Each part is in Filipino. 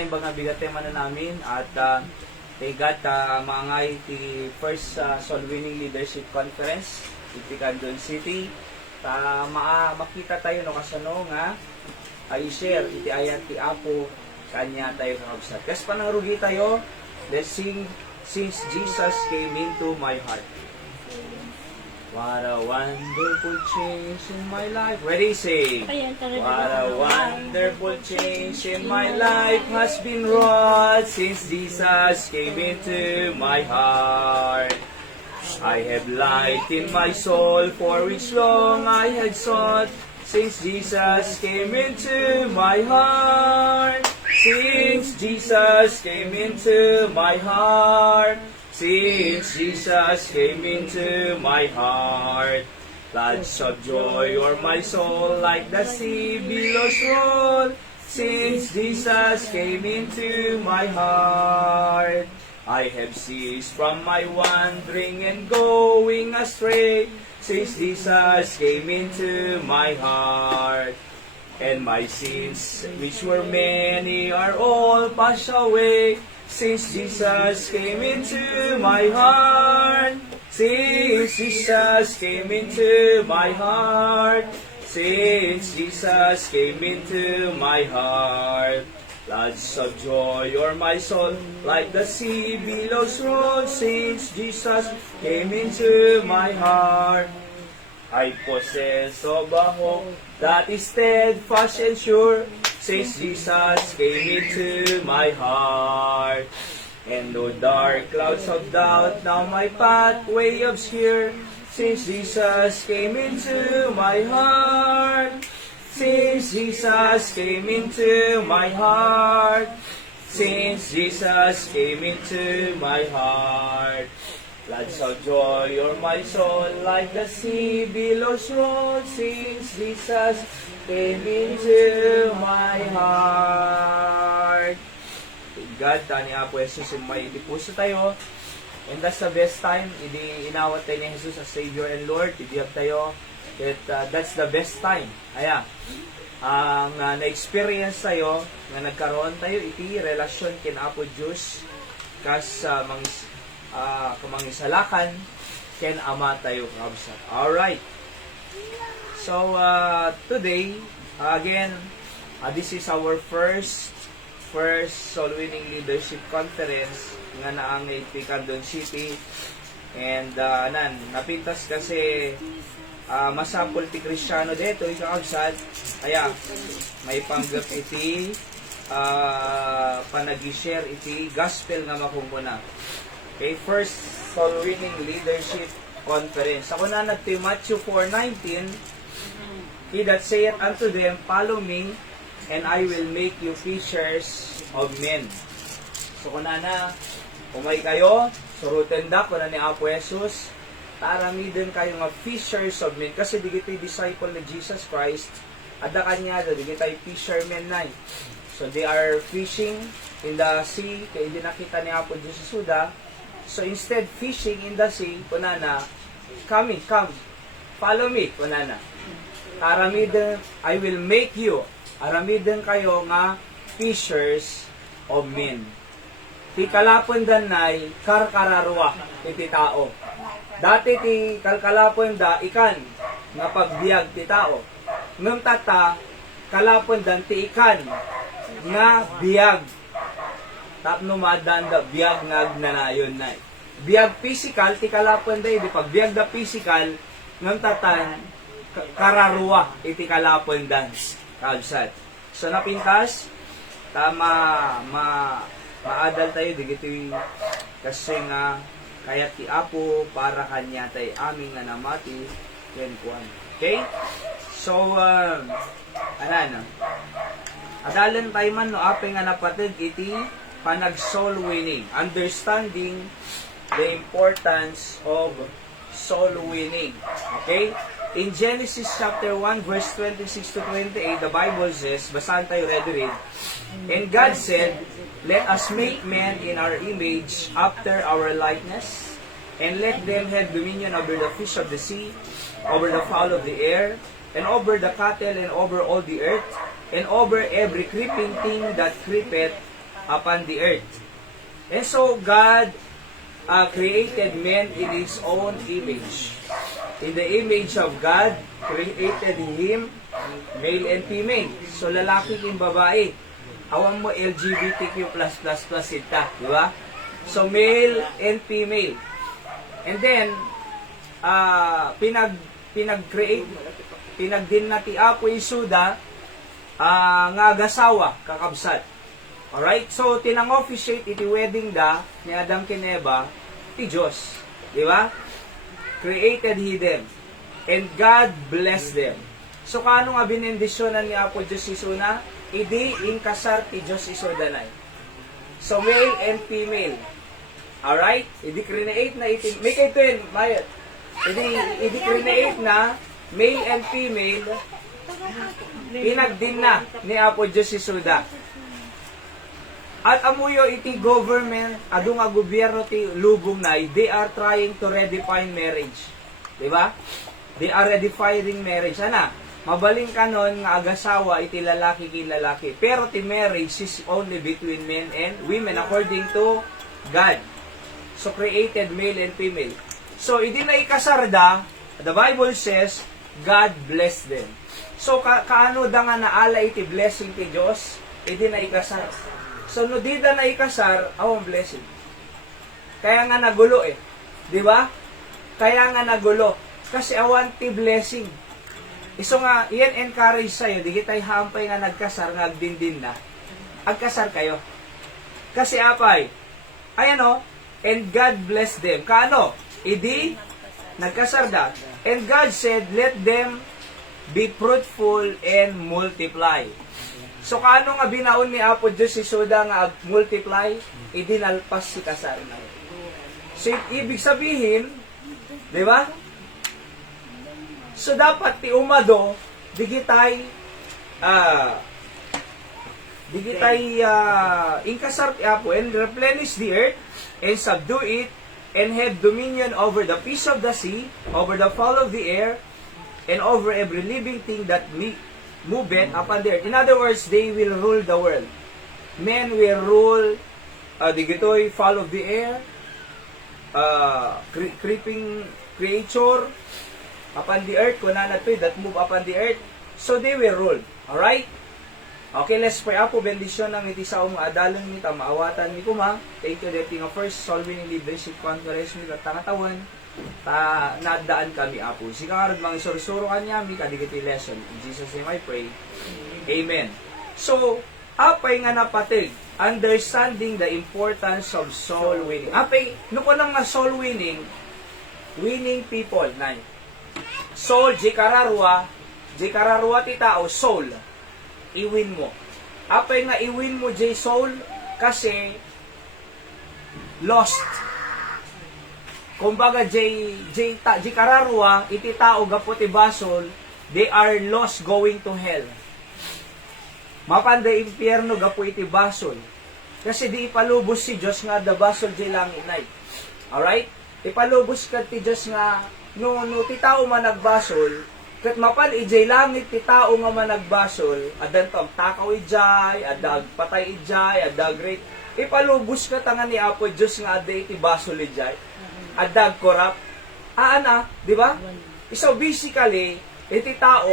Yung mga bigatema na namin at kay God maangay ti first Soul Winning Leadership Conference iti Candon City makita tayo no kasano nga ay share iti ayat ti Apo kanya tayo kakabsat. Kas panangrugi tayo, let's sing Since Jesus Came Into My Heart. What a wonderful change in my life. Ready, sing. What a wonderful change in my life has been wrought since Jesus came into my heart. I have light in my soul for which long I had sought since Jesus came into my heart. Since Jesus came into my heart. Since Jesus came into my heart, floods of joy o'er my soul like the sea billows roll. Since Jesus came into my heart, I have ceased from my wandering and going astray. Since Jesus came into my heart, and my sins, which were many, are all passed away. Since Jesus came into my heart, since Jesus came into my heart, since Jesus came into my heart, floods of joy o'er my soul, like the sea billows roll. Since Jesus came into my heart, I possess of a hope that is steadfast and sure. Since Jesus came into my heart, and no dark clouds of doubt now my pathway obscure. Since Jesus came into my heart, since Jesus came into my heart, since Jesus came into my heart, floods of joy o'er my soul like the sea billows roll. Since Jesus came into my heart. God, tani Apo Jesus, may itipuso tayo. And that's the best time. Inawat tayo ni Jesus as Savior and Lord. Idiyab tayo. That's the best time. Aya. Ang na-experience tayo, nga nagkaroon tayo, iti relasyon kin Apo Diyos, kas kamangisalakan, ken Ama tayo kakabsat. Alright. So, today, again, this is our first Soul Winning Leadership Conference nga naang iti Candon City. And, napintas kasi masapol ti Kristiyano dito, ikakabsat. Kaya, may panggap iti panag-share iti gospel nga makumpuna. Okay, first Soul Winning Leadership Conference. Ako na nagti Matthew 4:19, He that saith unto them, Follow me, and I will make you fishers of men. So kung umay kayo, surutin da, kung ni Apo Jesus, taramidin kayo nga fishers of men. Kasi di kita disciple ni Jesus Christ, ada kanya, di kita fishermen na. So they are fishing in the sea, kaya di nakita ni Apo Jesus Suda. So instead fishing in the sea, kunana, come, follow me, kunana. Aramidin, I will make you, aramidin kayo nga fishers of men. Ti kalapon danay, karkararwa, iti tao. Dati ti kalkalapon da, ikan, nga pagbiag ti tao. Ngam tata, kalapon dan ti ikan, nga biag. Tapno madan da, biag nga agnanayon na. Biag physical, ti kalapon da, di pagbiag da physical, ngam tatan, kararua iti kalapon dance kalsat. So napintas maadal tayo digiti kasi nga kaya ti Apo para kanya tay aming nga namati ken kuan. Okay? So adalan tayo man no apay nga napatid iti panag soul winning, understanding the importance of soul winning. Okay? In Genesis chapter 1, verse 26 to 28, the Bible says, basahan tayo, ready read. And God said, Let us make man in our image, after our likeness, and let them have dominion over the fish of the sea, over the fowl of the air, and over the cattle, and over all the earth, and over every creeping thing that creepeth upon the earth. And so God created man in His own image. In the image of God, created Him, male and female. So, lalaki yung babae. Awan mo, LGBTQ++ ita, di ba? So, male and female. And then, pinagdin na ti Apo Isuda, nga agasawa, kakabsat. Alright? So, tinang-officiate iti wedding da, ni Adam ken Eva, ti Diyos. Di ba? Created He them. And God blessed them. So, kaano nga binendisyonan ni Apo Diyos Isuna? Idi inkasar ti Diyos Isudanay. So, male and female. Alright? Idi create na iti... May kayo yun, Mayat. Idi create na male and female, pinagdin na ni Apo Diyos Isuda. At amuyo iti government, adu nga gobyerno ti lubong na, they are trying to redefine marriage. Diba? They are redefining marriage. Ana, mabaling kanon nga agasawa iti lalaki kin lalaki. Pero ti marriage is only between men and women according to God. So created male and female. So idi na ikasarda, the Bible says, God bless them. So kaano da nga naala iti blessing ti Dios, idi na ikasar. So no di da na ikasar, awang blessing. Kaya nga nagulo eh. Di ba? Kaya nga nagulo. Kasi awan ti blessing. Iso nga, iyan encourage sa'yo, di kita'y hampay nga nagkasar, nga agdindin na. Agkasar kayo. Kasi apay, ayan o, and God bless them. Kaano? Idi, nagkasar da. And God said, let them be fruitful and multiply. So, kaano nga binaon ni Apo Diyos Isuda nga multiply? Idinalpas si kasar na. So, ibig sabihin, di ba? So, dapat ti umado, digitay inkasar ti Apo, and replenish the earth, and subdue it, and have dominion over the fish of the sea, over the fowl of the air, and over every living thing that moveth upon the earth. In other words, they will rule the world. Men will rule the gitoy fowl of the air, creeping creature upon the earth, kunana to that move upon the earth. So they will rule. Alright? Okay, let's pray. Apo, bendisyon ng iti sa mga adalan mi, maawatan mi kuma. Thank you, dating of first Solving Leadership Conference mi, katangatawan. Nadaan kami, Apo. Sikarad mga isurusuro kanya, mi kadigiti lesson. In Jesus' name I pray. Amen. So, apay nga napatig, understanding the importance of soul winning. Apay, nuko lang nga soul winning people, na soul, jikararwa ti tao, soul, iwin mo. Apay nga iwin mo, soul, kasi lost. Kumbaga, jikararwa, iti tao, gaputi basol, they are lost going to hell. Mapanda impyerno, gapu iti basol. Kasi di ipalubos si Diyos nga, da basol, langit na. Alright? Ipalubos ka ti Diyos nga, no ti tao man nagbasol, kat mapan ijay langit ti tao nga man nagbasol, adan to takaw ijay, adag patay ijay, adag great. Ipalubos ka tanga ni Apo Diyos nga aday iti basol ijay, adag korap. Ana, di ba? So basically, iti tao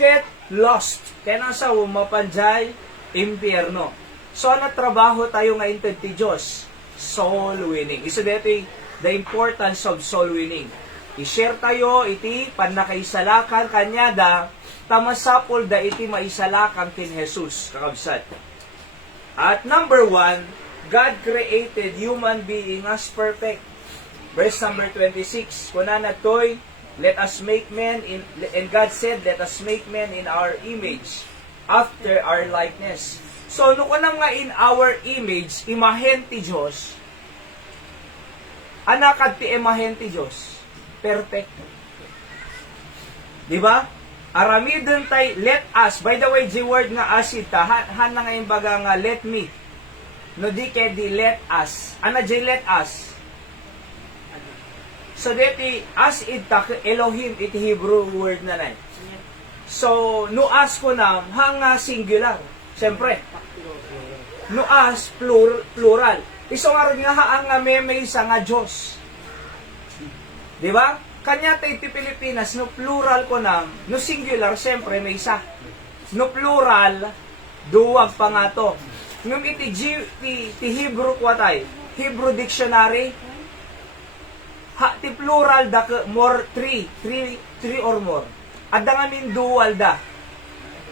get lost. Kaya nasa mapanjay impyerno. So ano trabaho tayo nga inted ti Diyos? Soul winning. Isa dito the importance of soul winning. I-share tayo iti panakaisalakan kanyada tamasapol da iti maisalakan kin Jesus kakabsat. At number 1, God created human being as perfect. Verse number 26, kunana toy, let us make men and God said, let us make men in our image, after our likeness. So, no kunang nga in our image, imahen ti Diyos, anakad ti imahen ti Diyos, perfect. Di ba? Aramidon tay, let us. By the way, the word nga asid ta, han na ngayon baga nga, let me. No di kaya di let us. Ana di let us. So, deti, as it ta, Elohim, iti Hebrew word na na. So, no as ko na, hanga singular. Siyempre. no as plural. Iso nga rin nga haang nga may sa nga Diyos. Di ba? Kanya tayo ti Pilipinas, no plural ko na, no singular, siyempre may isa. No plural, duwag pa nga to. Nung iti Hebrew ko tay, Hebrew dictionary, ti plural da more three or more. At da nga min dual da.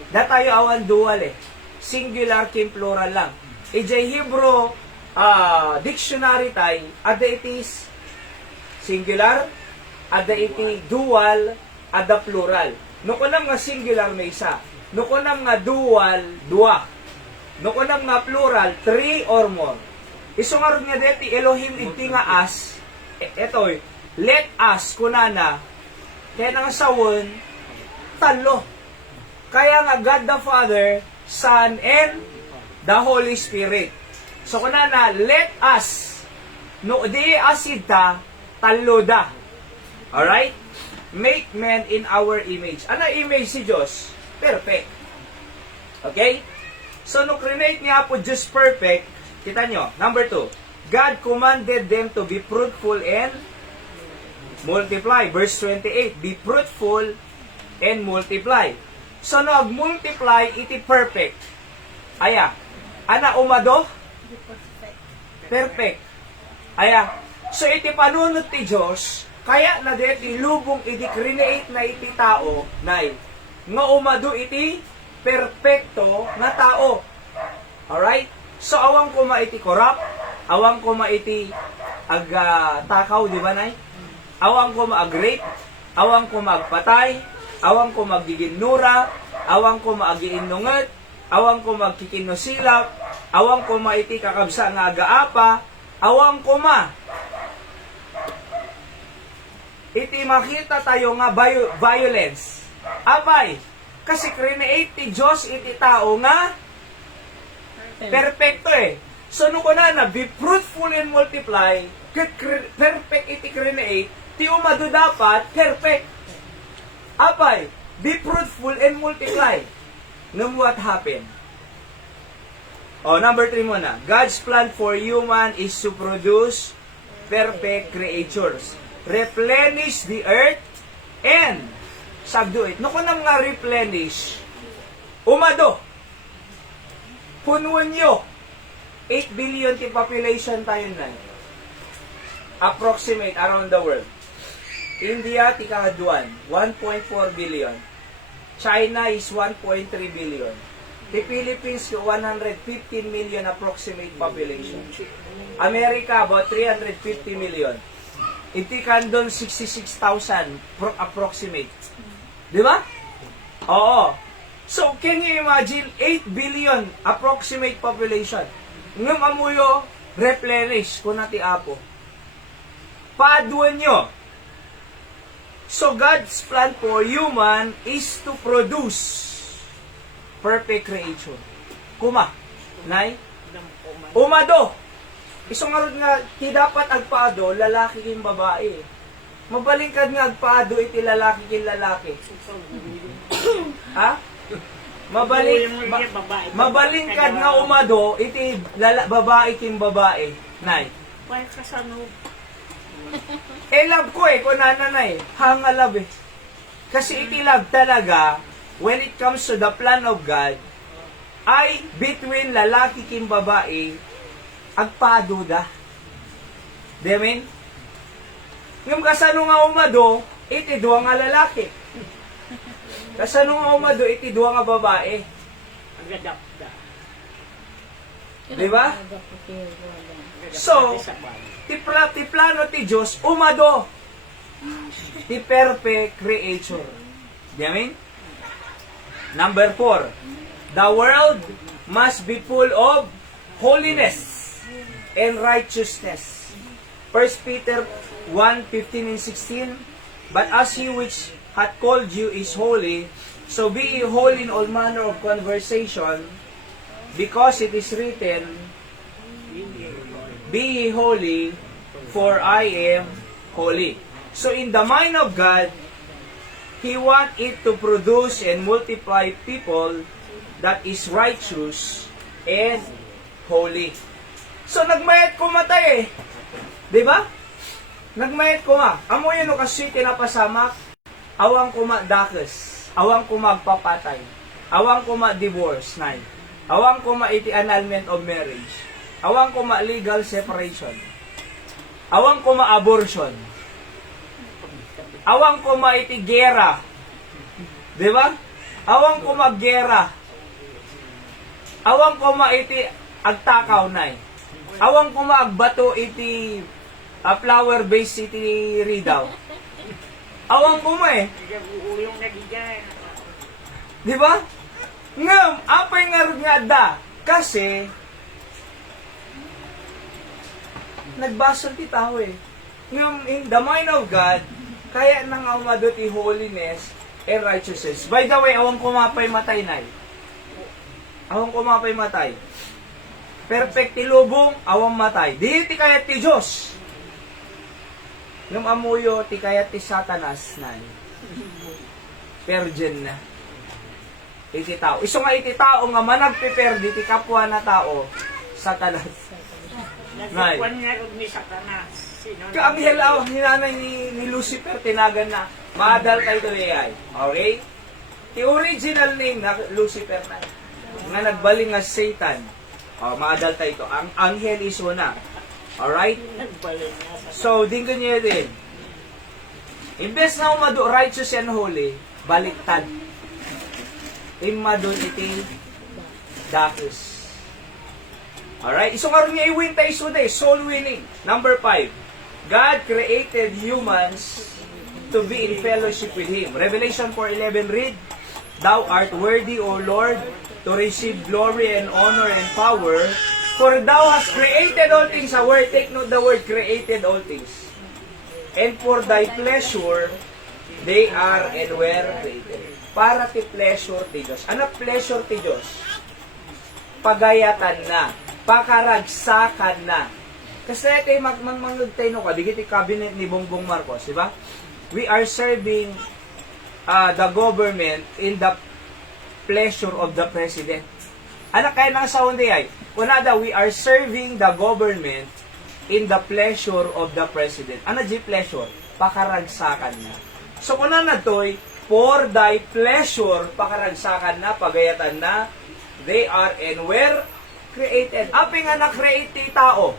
Da tayo awan dual eh. Singular kim plural lang. EJ Hebrew dictionary tay, ada itis singular, ada iti dual, ada plural. No kunam nga singular may isa. No kunam nga dual, dua. No kunam nga plural, three or more. Isungarod nga deti Elohim iti nga as, eto let us kunana, kaya nga sawon, talo. Kaya nga God the Father, Son, and the Holy Spirit. So kunana, let us, no di asita, talo da. Alright? Make man in our image. Ano image si Diyos? Perfect. Okay? So, no create niya po Diyos perfect, kita nyo, number 2, God commanded them to be fruitful and multiply. Verse 28, be fruitful and multiply. So, no, multiply, iti perfect. Aya, ana umado? Perfect. Aya, so iti panunod ti Diyos, kaya na deti lubong iti create na iti tao, nay, nga umado iti perfecto nga tao. Alright? So, awang ko maiti corrupt, awang ko maiti takaw, di ba, nay? Awang ko ma-rape, awang ko magpatay, awang ko magiginura, awang ko maagiinnunget, awang ko magkikinusilap, awang ko maiti kakabsa nga agaapa, awang ko iti makita tayo nga violence. Abay, kasi create ti Diyos iti tao nga perfecto eh. So, nung ko na, be fruitful and multiply, perfect iti create, ti umado dapat, perfect. Abay, be fruitful and multiply. Nung what happened? Number 3 muna. God's plan for human is to produce perfect creatures. Replenish the earth and subdue it. No ko nang nga replenish, umado. Punuan nyo. 8 billion ti population tayo na. Approximate around the world. India, ti kahaduan, 1.4 billion. China is 1.3 billion. The Philippines, 115 million approximate population. America, about 350 million. Iti kandon 66,000 approximate. Di ba? Oo. So, can you imagine 8 billion approximate population? Ngam amuyo, replenish kung nati apo. Paaduan nyo. So, God's plan for human is to produce perfect creation. Kuma. Nay? Umado. Isang arod nga, ti dapat agpaado, lalaki kin babae. Mabalingkad nga agpaado, iti lalaki kin lalaki. Ha? Mabalingkad nga umado, iti babae kin babae. Nay? Why kasano? Love ko kung nanay. Hanga love eh. Kasi iti love talaga, when it comes to the plan of God, ay between lalaki kin babae, agpaduda. Demen? Yung kasano nga umado, iti duwa nga lalaki. Kasano nga umado, iti duwa nga babae. Agadapta. Diba? So, ti plano ti Diyos, umado. Ti perfect creature. Demen? Number 4. The world must be full of holiness and righteousness. 1 Peter 1:15 and 16. But as he which hath called you is holy, so be ye holy in all manner of conversation, because it is written, be ye holy, for I am holy. So in the mind of God, He want it to produce and multiply people that is righteous and holy. So, nagmayat kumatay eh. Di ba? Nagmayat kuma. Amo yun o kasi tinapasamak. Awang kuma dakes. Awang kuma magpapatay. Awang kuma divorce. Nay. Awang kuma iti annulment of marriage. Awang kuma legal separation. Awang kuma abortion. Awang kuma iti gera. Di ba? Awang kuma gera. Awang kuma iti agtakaw nay. Awang kuma agbato iti flower base iti ridaw. Awang kuma eh. Ulong na digay. Di ba? Ngam, apay nga da. Kasi, nagbasol ti tao eh. Ngam, in the mind of God, kaya nang umadot ti holiness and righteousness. By the way, awang kumapay matay na awang kumapay matay. Perfect ti lubong, awang matay. Di ti kayat ti Diyos. Ngam amuyo, ti kayat ti Satanas na. Virgin na. Iti tao. Iso nga iti tao nga managpiperdi, ti kapwa na tao, Satanas. Nagkuhan nga rin ni Satanas. Kaanghel hinanay ni Lucifer, tinagan na, maadal tayo to AI. Okay? The original name na Lucifer na, nga nagbaling nga Satan. Maadal tayo to. Ang anghel is una. Alright? Nagbalik na sa So, din niya din. Imbes na umado righteous and holy, baliktad. Imadon iti dakis. Alright? Iso nga rin niya i-win tayo today. Soul winning. Number 5. God created humans to be in fellowship with Him. Revelation 4:11 read, Thou art worthy, O Lord, to receive glory and honor and power, for Thou hast created all things. A word, take note the word, created all things. And for Thy pleasure, they are and were created. Para ti pleasure ti Diyos. Ano pleasure ti Diyos? Pagayatan na. Pakaragsakan na. Kasi kay magmangagtay no ka, digit cabinet ni Bongbong Marcos, di ba? We are serving the government in the pleasure of the president. Ano kaya nang sa hindi ay? Kunada, we are serving the government in the pleasure of the president. Ano di pleasure? Pakaragsakan na. So kunana to'y, for thy pleasure, pakaragsakan na, pagayatan na, they are and were created. Api nga na-create ti tao,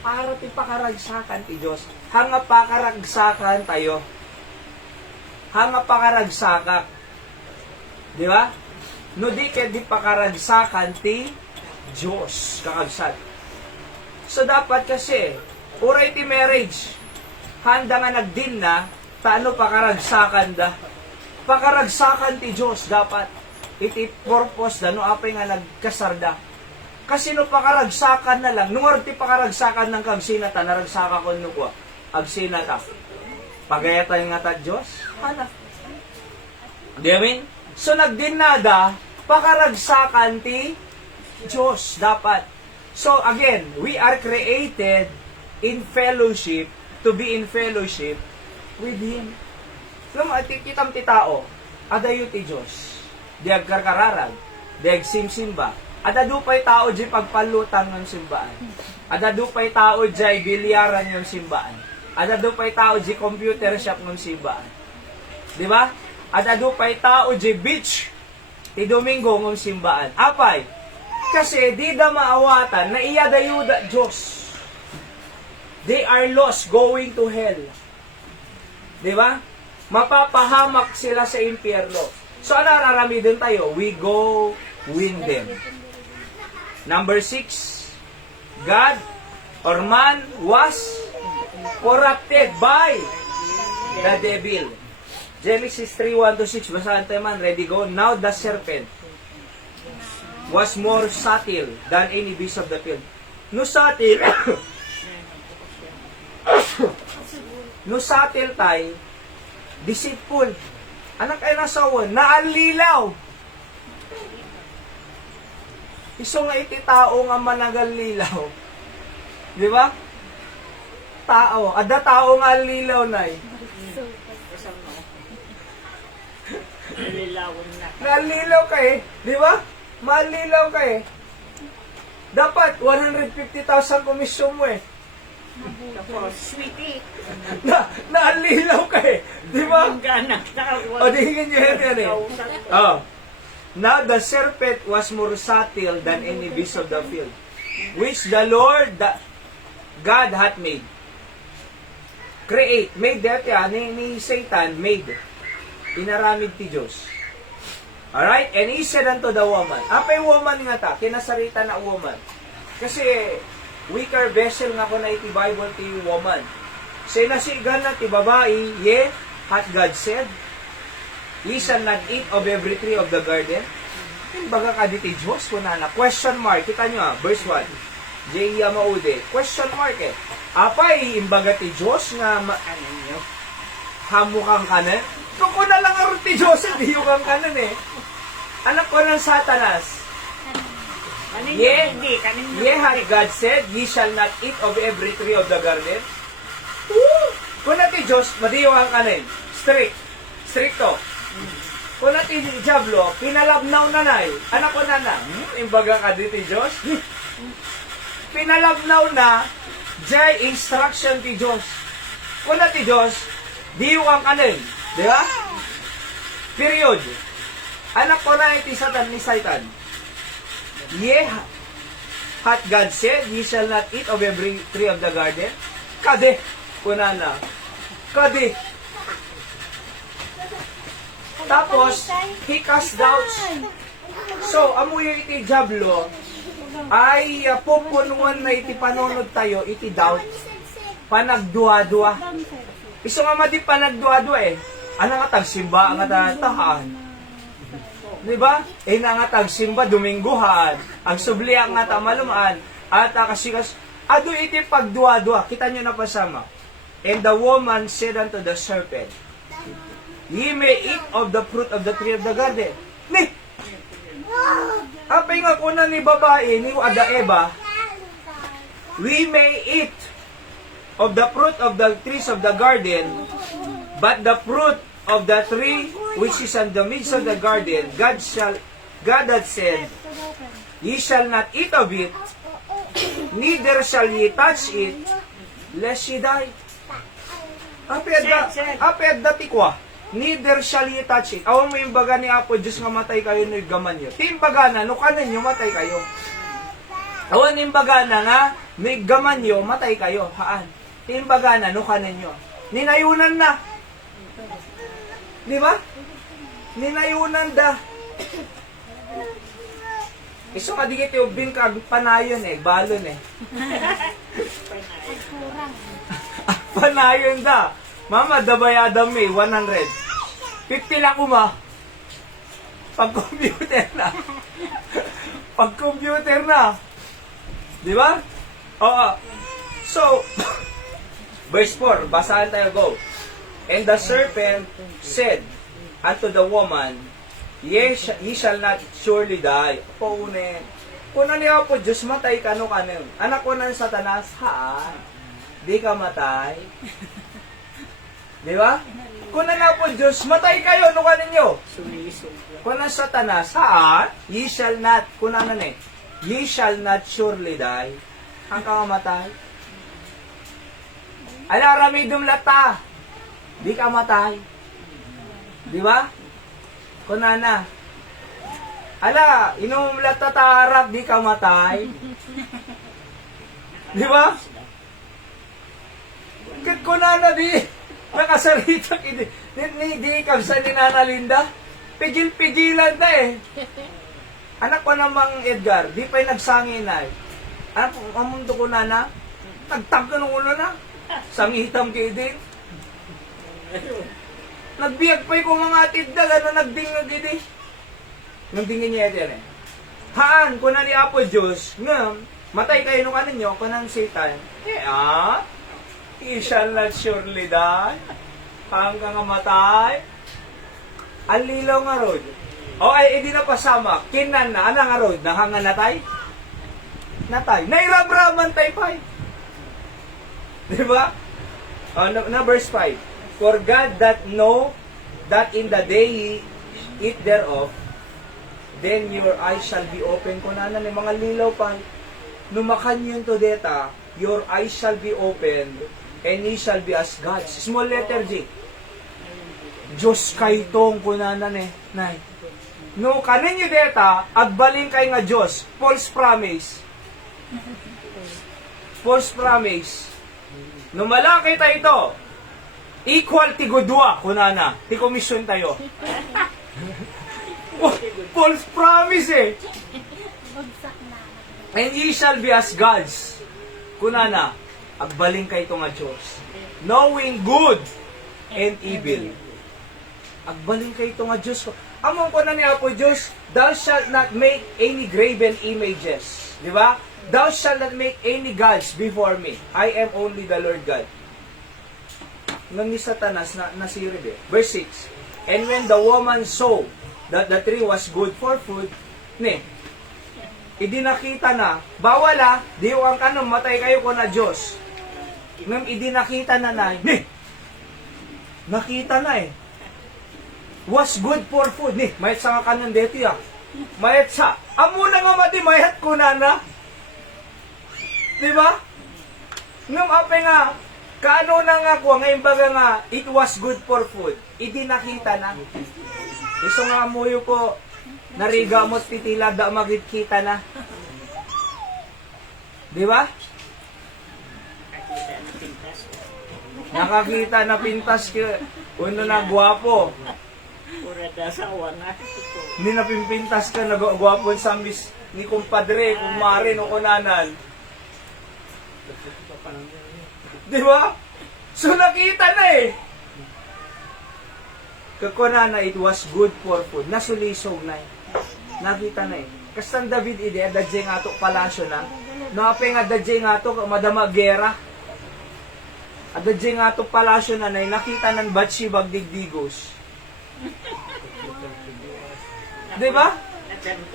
para ti pakaragsakan ti Diyos. Hanga pakaragsakan tayo. Hanga pakaragsakak. Di ba? No di ka di pakaragsakan ti Diyos. Kakagsan. So dapat kasi, uray ti marriage, handa nga nagdin na, taano pakaragsakan da? Pakaragsakan ti Diyos dapat. Iti purpose da, no apay nga nagkasarda. Kasi no pakaragsakan na lang, nung ti pakaragsakan ng kagsinata, naragsaka ko no ko, agsinata. Pagayatan nga ta Diyos, hana. Di amin? So nagdinada, pakaragsakan ti Diyos dapat. So again, we are created in fellowship, to be in fellowship with Him. Alam mo, kitam ti tao, adayo ti Diyos. Diag karkararag, diag simsimba. Adadupay tao di pagpalutan ng simbaan. Adadupay tao di bilyaran ng simbaan. Adadupay tao di computer shop ng simbaan. Di ba? Adadupay tao di beach ti Domingo ng simbaan. Apay? Kasi di da maawatan na iyadayuda Diyos. They are lost going to hell. Di ba? Mapapahamak sila sa impyerno. So, ano ararami din tayo? We go win them. Number 6, God or man was corrupted by the devil. Genesis 3:1-6. Basahan tayo man. Ready, go. Now the serpent was more subtle than any beast of the field. No subtle. No subtle tayo. Deceitful. Anak ay nasawa. Naalilaw. Iso nga iti tao nga managal lilaw. Di ba? Tao. Ada tao nga lilaw na eh. nalilawon na. Nalilaw ka eh. Di ba? Malilaw ka eh. Dapat 150,000 komisyon mo eh. Tapos, sweetie. Naalilaw ka eh. Di ba? Ang ganak na. O, dihingin nyo yan eh. Oh. Now the serpent was more subtle than any beast of the field, which the Lord God hath made. Create. Made dati ni Satan made. Inaramid ti Diyos. Alright? And he said unto the woman. Apay woman nga ta. Kinasarita na woman. Kasi weaker vessel nga ko na iti Bible ti woman. Say nasigan na ti babae, ye, hath God said, ye shall not eat of every tree of the garden. Baga ka di ti Diyos, wala na. Question mark. Kita nyo verse 1. J.E. Maude. Question mark eh. Apay, imbaga ti Diyos nga ano nyo? Hamukang kanan? Kung ko na lang ang ti Diyos, hindi yung kang kanan eh. Anak ko ng Satanas. Ye hath God said, ye shall not eat of every tree of the garden. Kung na ti Diyos, madiyo ang kanan. Stricto. Kung na ti Diablo, pinalabnaw na na eh. Anak ko na na. Imbaga ka di ti Diyos. Pinalabnaw na, jay instruction ti Diyos. Kung na ti Diyos, diyo ang kanan. Di ba? Period. Anak ko na iti Satan ni Satan. Ye hath God said, ye shall not eat of every tree of the garden. Kade. Kunana. Kade. Tapos, he cast doubts. So, amuyo iti Diablo, ay pupunuan na iti panunod tayo, iti doubt. Panagdua-dua. Iso nga madi panagdua-dua eh. Ano nga tagsimba ang tahaan? Diba? Eh na nga tagsimba Domingguhan. Ang subli ang nga tamalumaan. At kasikas, ado iti pagdua-dua. Kita nyo na pasama. And the woman said unto the serpent, ye may eat of the fruit of the tree of the garden. Ni! Apay nga kuna ni babae, ni Ada Eva, we may eat of the fruit of the trees of the garden, but the fruit of the tree which is in the midst of the garden, God hath said, ye shall not eat of it, neither shall ye touch it, lest ye die. Aped da tikwa, neither shall ye touch it. Awan mo yung baga ni Apo Diyos nga matay kayo no gaman nyo. Timbaga na, no kanan nyo matay kayo. Awan yung baga na nga, may gaman nyo, matay kayo. Haan? Timbaga na, no kanan nyo. Ninayunan na. Di ba? Ninayunan da. Iso nga digit yung bingkag panayon eh, balon eh. Panayon da. Mama, dabayadam eh, 100. 50 lang kuma. Pag-computer na. Pag-computer na. Di ba? Oo. So, verse 4, basahan tayo, go. And the serpent said unto the woman, ye shall not surely die. Paunin. Kung niya po, Diyos, matay ka no kanin. Anak ko ng Satanas, haan? Di ka matay. Di ba? Kung na po, Diyos, matay kayo no kanin nyo. Kung ng Satanas, haan? Ye shall not, kung ano eh, ye shall not surely die. Ang ka matay. Alarami dumlata. Di ka matay. Di ba? Kunana. Ala, inumlat tatarap, di ka matay. Di ba? Kunana di, nakasarita di kamsa ni Nana Linda. Pigil-pigilan na eh. Anak ko namang Edgar, di pa'y nagsangin na eh. Anak ko, amundo ko nana, nagtag ka nung ulo na. Sangitam kayo din. Nagbiyag pa'y kung mga atid na, gano'n nagdingag iti. Nagdingin niya ito eh. Haan, kung na ni Apo Diyos, nga, matay kayo nung ano nyo, kung ng Satan, he shall not surely die. Hanggang nga matay. Alilaw nga rod. O ay, hindi na pasama. Kinan na, anang nga rod, nahanga natay? Natay. Nairabraman tay pa'y. Diba? Na verse 5. For God that know that in the day ye eat thereof, then your eyes shall be open. Kung ano, mga lilaw pa. numakan yun to deta, your eyes shall be opened, and ye shall be as gods. Small letter J. Diyos kay tong kunanan eh, nay. No, kanin nyo deta, agbalin kay nga Diyos. False promise. False promise. No malaki tayo ito, equal ti gudwa, kunana. Ti komisyon tayo. Oh, false promise eh. And ye shall be as gods. Kunana, agbalin kay ito nga Diyos. Knowing good and evil. Agbalin kay ito nga Diyos. Among ko na niya po, Diyos, thou shalt not make any graven images. Di ba? Thou shalt not make any gods before me. I am only the Lord God. Nang ni Satanas na nasirib eh. Verse 6. And when the woman saw that the tree was good for food, idinakita na, bawala, di ang kanong matay kayo ko na Diyos. Nang idinakita na nakita na eh. Was good for food. Mayat sa nga kanon deti ah. Mayat sa. Amo na nga mati, mayat ko na na. Diba? Ngam ape nga, kaano na nga ko, ngayon baga nga, it was good for food. Idinakita na. Iso nga muyo po, nariga mo titila da magkita na. Diba? Nakakita na pintas ka. Uno na gwapo. Pura dasawa na ito. Hindi na pimpintas ka, nagwapo sa mis ni kumpadre, kumare, o kunanan. Di ba? So nakita na eh. Kakunana, it was good for food. Nasulisog na eh. Nakita na eh. Kastan David ide, dadje nga to palasyo na. Nape nga dadje nga to, madama gera. Dadje nga to palasyo na nakita ng Bathsheba digdigos. Diba?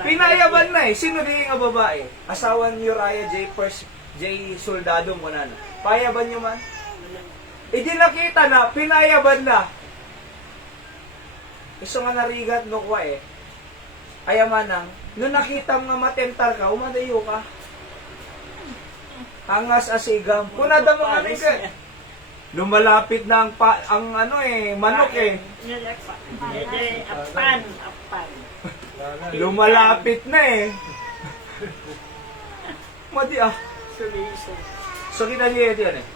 Pinayaban na eh. Sino din nga babae? Asawan ni Uriah J. Soldado mo na. Payaban nyo man? Di nakita na, pinayaban na. Iso nga narigat no kwa eh. Ayaman nang, nung nakita nga matentar ka, umadayo ka. Angas asigam. Kunada mo nga rin ka. Lumalapit na ang manok eh. Apan. Lumalapit na eh. Madi ah. So kita niyo yan eh.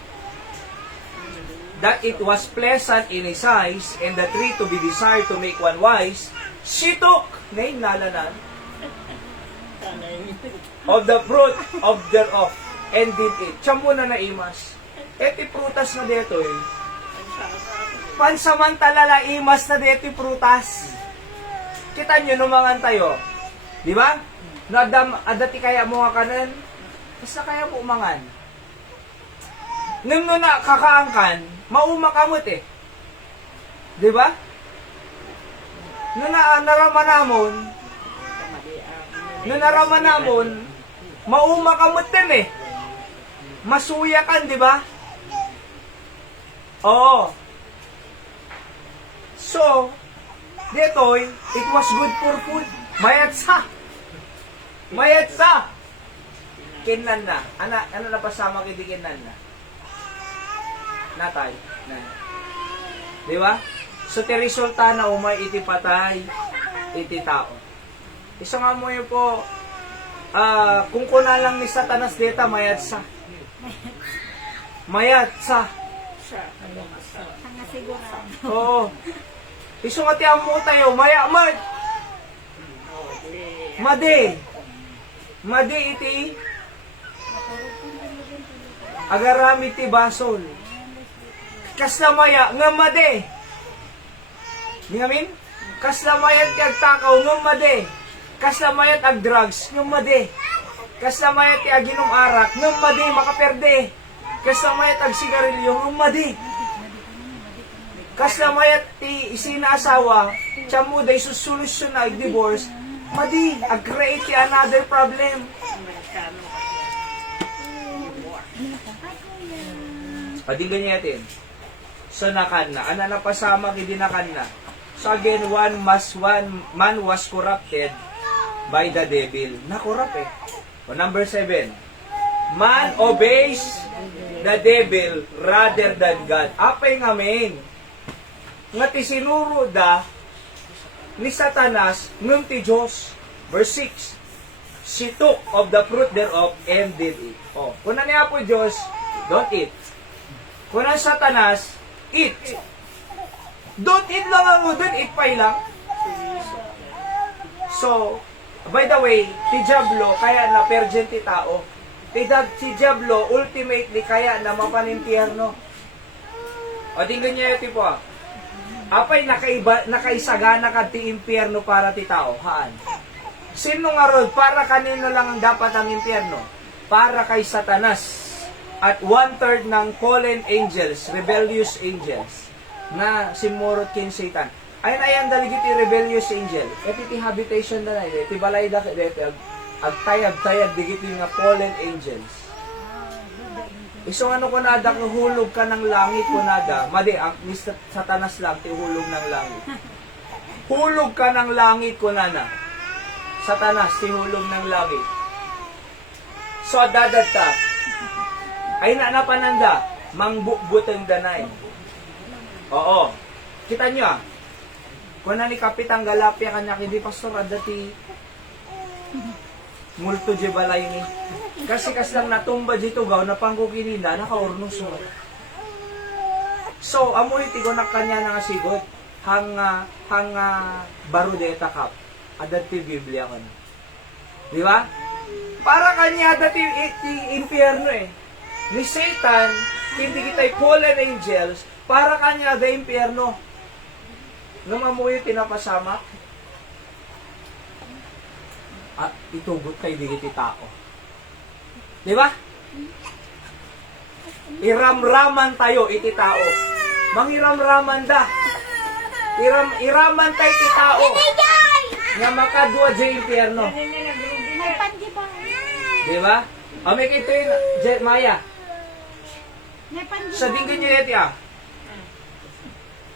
That it was pleasant in his eyes, and the tree to be desired to make one wise, she took, ngayon nalanan, of the fruit of thereof, and did eat. Tiyamo na naimas. Eti prutas na dito eh. Pansamantala la imas na dito prutas. Kita nyo numangan tayo. Di ba? Adati kaya mo nga kanan, basta kaya mo umangan. Nung na kakaangkan, maumakamot eh. Di ba? Nung naraman namon, maumakamot din eh. Masuya kan, di ba? Oo. So, detoy, it was good for food. Mayat sa. Kinlan na. Ano na pasama kiti kinlan na? Natay. Di ba? So, ti resulta na umay iti patay, iti tao. Isa nga mo yun po, kung kuna lang ni Satanas deta, mayat sa. Oo. Iso nga tiyang mo tayo, maya-mad. Madi iti. Agarami ti basol. Kasla maya, nga madi. Ngamin? Kasla maya ti agtakaw, nga madi. Kasla maya ti ag-drugs, nga madi. Kasla maya ti aginom arak, nga madi, makaperde. Kasla maya ti ag-sigarilyo, nga madi. Kasla mayat ti isinaasawa, tiyamu day susolusyon na ag-divorce, madi, ag-create ti another problem. Patinggan niya natin. So nakan na. Ana napasama kidi nakan na. So again, one man was corrupted by the devil. Na-corrupt eh. O number 7. Man obeys the devil rather than God. Apay ngamin. Nga ti sinuro da ni Satanas ngem ti Diyos. Verse 6. She took of the fruit thereof and did eat. Oh, kuna niya po Diyos, don't eat. Kuna Satanas, eat. Don't eat lang ang udon, eat pay lang. So, by the way, ti Diablo kaya na virgin ti tao. Ti Diablo ultimately kaya na mapanimpyerno. O tingnan niya ito po. Apay nakaisagana ka ti impyerno para ti tao. Haan? Sino nga ron? Para kanino lang ang dapat ang impyerno? Para kay Satanas. At 1/3 ng fallen angels, rebellious angels, na simurot kin Satan. Ayun ayan daligit ti rebellious angel. Iti ti habitation na iti balay da deti ag tayab digit nga fallen angels. Iso ano ko nada hulog ka ng langit ko nada. Madi ang ni Satanas lang ti hulog ng langit. Hulog ka ng langit ko nana. Satanas ti hulog ng langit. So dadadta. Ay napananda mangbukbuteng danay. Oo. Kita nyo ah. Kung na ni Kapitang Galapia kanya hindi pastor adati multo je balay ni. Kasi lang natumba dito gaw na pangkukininda nakaurnos mo. So amoy ti ko na kanya nga sigot hang barudeta kap adati Biblia kon. Di ba? Para kanya adati impyerno eh. Ni Satan hindi kita'y fallen angels para kanya da impyerno. Nung amoy pinapasama, at itugot kay digiti tao. Di ba? Iramraman tayo iti tao. Mangiramraman da. Iraman tayo iti tao. Nga makadwa dyan impyerno. Di ba? May kito yun, Maya. Sa dinggan nyo iti ah.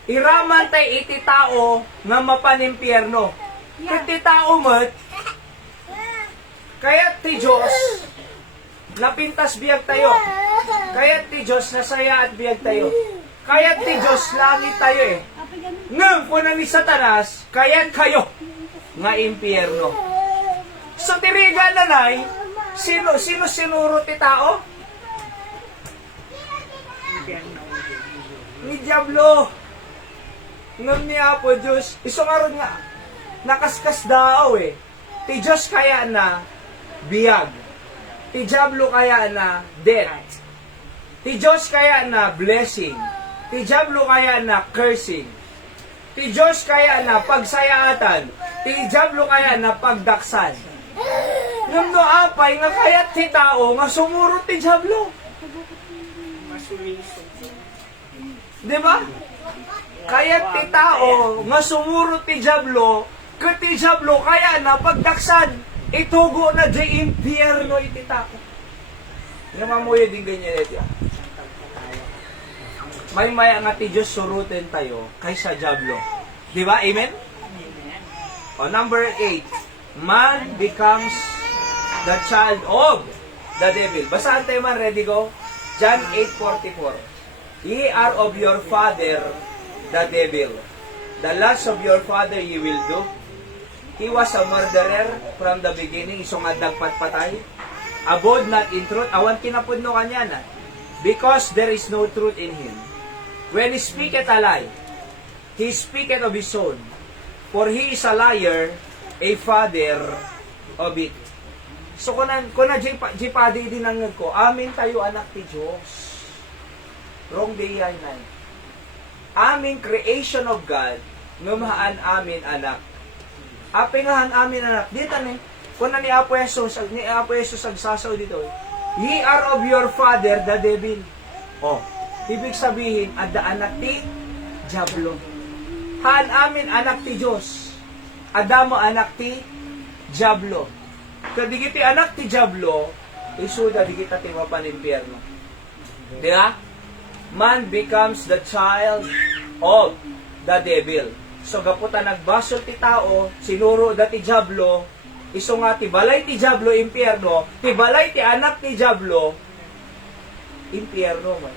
Iraman tay iti tao nga mapanimpyerno. Iti tao mat, kaya ti Diyos napintas biyag tayo. Kaya ti Diyos nasaya at biyag tayo. Kaya ti Diyos langit tayo eh. Ngam po na ni Satanas, kaya kayo nga impyerno. So tiriga nanay, sino sinuro ti tao? Ni Diablo. Ngam niya po Diyos, iso nga ron nga, nakaskas daw eh. Ti Diyos kaya na biyag. Ti Diablo kaya na death. Ti Diyos kaya na blessing. Ti Diablo kaya na cursing. Ti Diyos kaya na pagsayaatan. Ti Diablo kaya na pagdaksan. Ngam no apay nga kaya ti tao nga sumuro ti Diablo. Diba? Kaya ti tao nga sumuro ti Diablo, ket ti Diablo kaya na pagdaksan, itugo na di impyerno iti tao. Nga mamuyo din ganyan iti. May nga ti Diyos suruten tayo kaysa Diablo. Di ba? Amen? O number 8, man becomes the child of the devil. Basahan tayo man, ready go? John 8:44. Ye are of your father the devil. The lust of your father ye will do. He was a murderer from the beginning. Isong adang patpatay. Abode not in truth. Awan kinapudno kanya na. Because there is no truth in him. When he speaketh a lie, he speaketh of his own. For he is a liar, a father of it. So kuna jipadi din ang ko, amin tayo anak ti Diyos. Wrong day ay na. Aming creation of God, ngumahaan amin anak. Apingahan amin anak. Dito ni, kung ni Apo Jesus agsasaw dito, ye are of your father, the devil. Oh, ibig sabihin, ada anak ti Diablo. Haan amin anak ti Diyos. Adamo anak ti Diablo. Kung digiti anak ti Diablo, isuda digita ti mapanimpyerno. Di ba? Man becomes the child of the devil. So gaputa nagbasol ti tao, sinuro dati Diablo, Iso nga ti balay ti Diablo, impyerno, ti balay ti anak ti Diablo, impyerno man.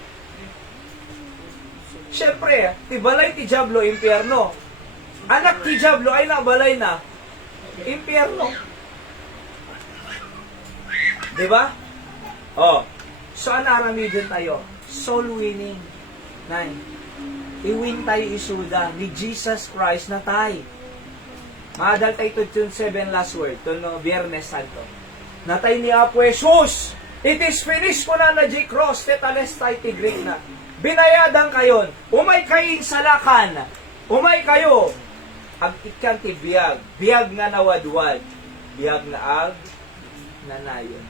Siyempre, ti balay ti Diablo, impyerno. Anak ti Diablo ay nabalay na, impyerno. Diba? Oh. So, anaramidin tayo. Soul winning. Nine. I-win tayo isuda ni Jesus Christ na tayo. Maadal tayo to June 7 last word. To no, Biyernes Santo. Natay ni Apo Jesus. It is finished ko na J. Cross. Tetales tayo ti Greek na. Binayadan kayon. Umay kaying salakan. Umay kayo. Ag ikan ti biyag. Biyag nga nawadwad. Biyag na ag nanayon.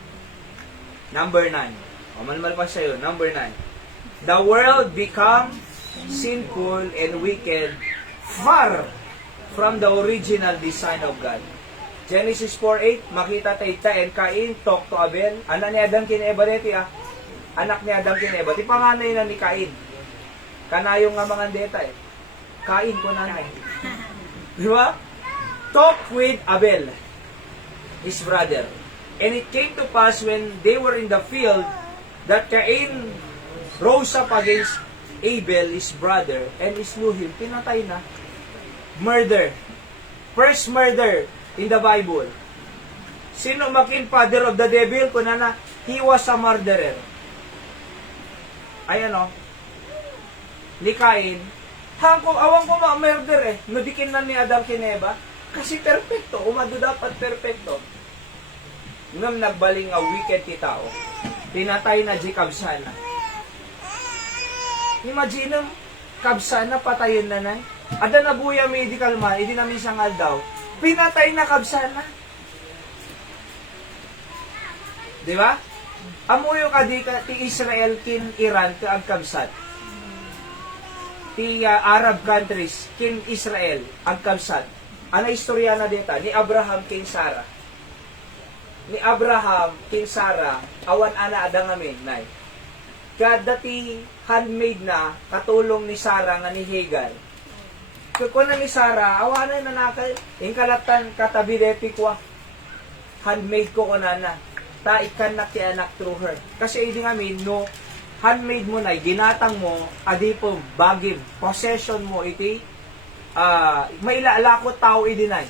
Number 9. O, malmal pa sa'yo. Number 9. The world become sinful and wicked far from the original design of God. Genesis 4:8, makita tayo and Cain talk to Abel. Anak ni Adam kin Eva deti Anak ni Adam kin Eva. Ti panganay na ni Cain. Kanayong nga mga deta Cain ko nanay. Di ba? Talk with Abel, his brother. And it came to pass when they were in the field that Cain rose up against Abel, his brother, and slew him. Pinatay na. Murder. First murder in the Bible. Sino makin father of the devil? Kunana, he was a murderer. Ayan o. Ni Cain, awang ko ma-murder Nudikin na ni Adam kineba. Kasi perfecto. Umado dapat perfecto. Ngam nagbaling a wicked ti tao. Pinatay na di kabsana. Imagine kabsana patayin na nay. Ada na buya medical man, hindi namin sangal daw. Pinatay na kabsana. Di ba? Amuyo ka di ka, ti Israel kin Iran ka agkabsat. Ti Arab countries kin Israel agkabsat. Ana istorya na dita ni Abraham kin Sarah. Ni Abraham kin Sarah awan ana ada ngamin nay. Kada ti handmaid na katulong ni Sarah nga ni Hagar. Kukuna ni Sarah, awanay na nakay, ingkalatan katabi deti kwa. Handmaid ko kunana. Ta ikan na ti anak through her. Kasi hindi ngamin, no, handmaid mo na, ginatang mo, adi po, bagim, possession mo, iti, mailaalakot tao idinay.